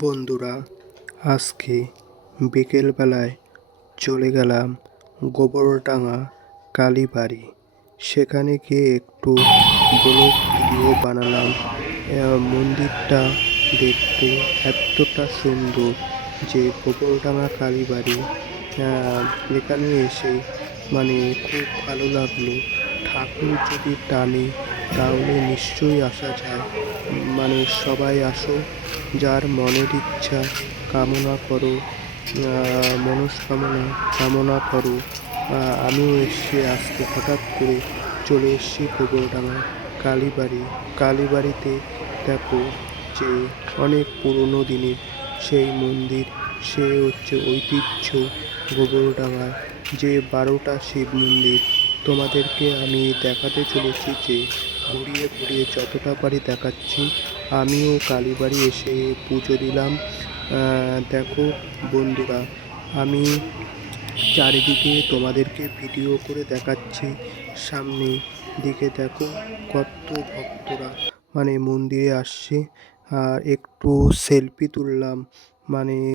বন্ধুরা, আজকে বিকেলবেলায় চলে গেলাম গোবরডাঙ্গা কালীবাড়ি। সেখানে গিয়ে একটু ব্লগ ভিডিও বানালাম। মন্দিরটা দেখতে এতটা সুন্দর যে গোবরডাঙ্গা কালীবাড়ি, এখানে এসে খুব ভালো লাগলো। ঠাকুর যদি টানে তাহলে নিশ্চয়ই আসা যায়। সবাই আসো, যার মনের ইচ্ছা কামনা করো, মনস্কামনা কামনা করো। আমিও এসে আজকে হঠাৎ করে চলে এসেছি গোবরডাঙ্গা কালীবাড়ি। কালীবাড়িতে দেখো যে অনেক পুরনো দিনের সেই মন্দির, সে হচ্ছে ঐতিহ্য গোবরডাঙ্গার যে 12টা শিব মন্দির। তোমাদেরকে আমি দেখাতে চলেছি, যে ঘুরিয়ে ঘুরিয়ে যতটা পারি দেখাচ্ছি। আমিও কালীবাড়ি এসে পুজো দিলাম। দেখো বন্ধুরা, আমি চারিদিকে তোমাদেরকে ভিডিও করে দেখাচ্ছি। সামনে দিকে দেখো কত ভক্তরা মন্দিরে আসছে। আর একটু সেলফি তুললাম।